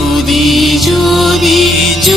ജ്യോതി ജ്യോതി ജ്യോതി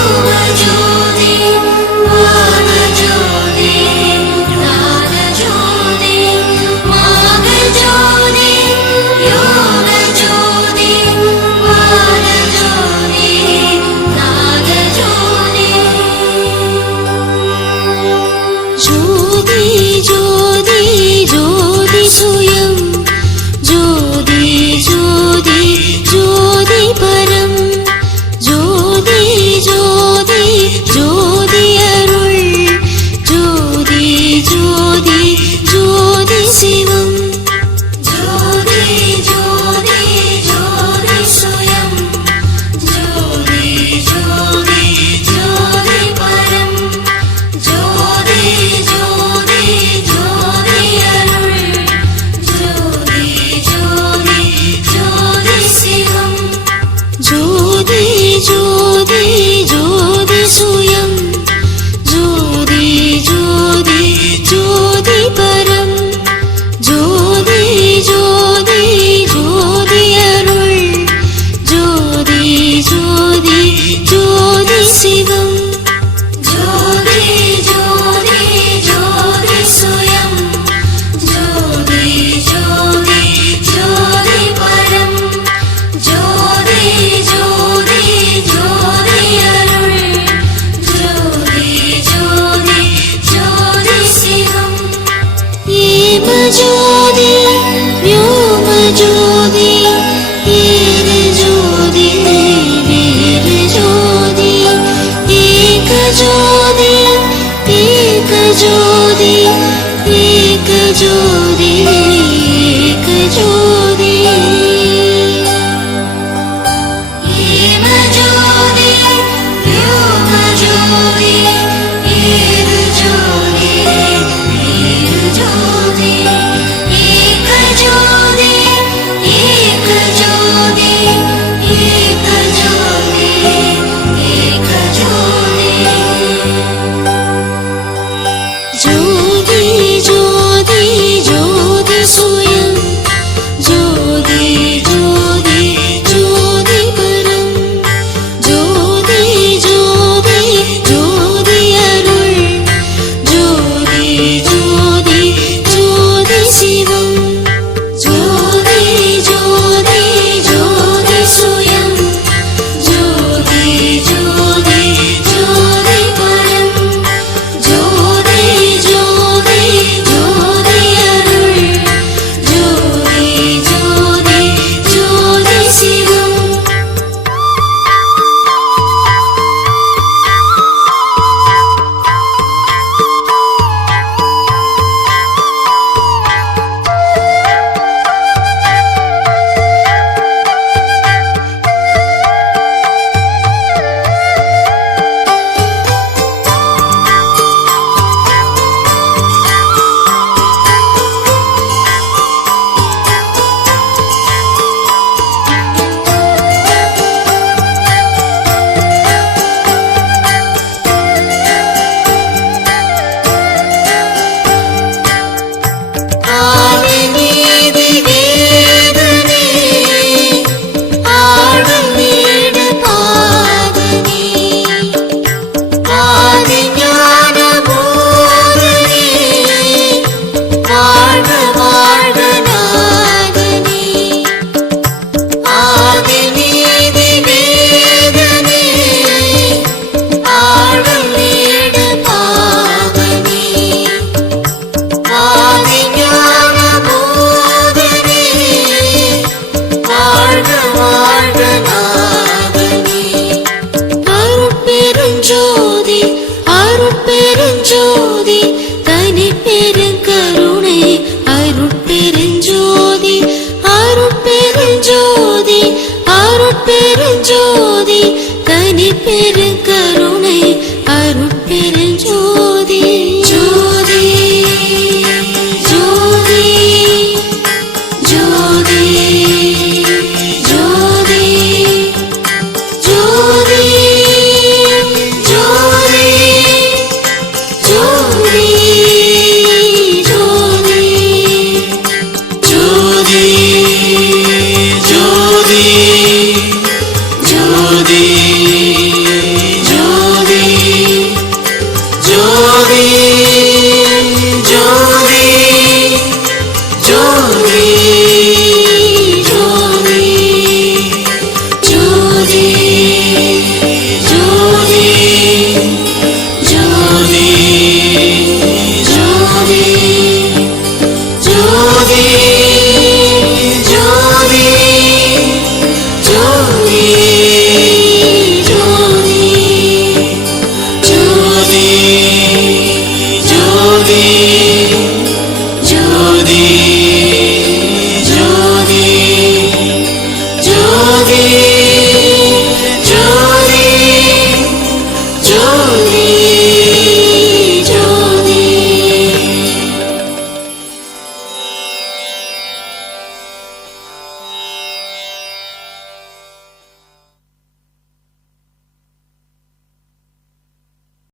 दीजो दीजो जो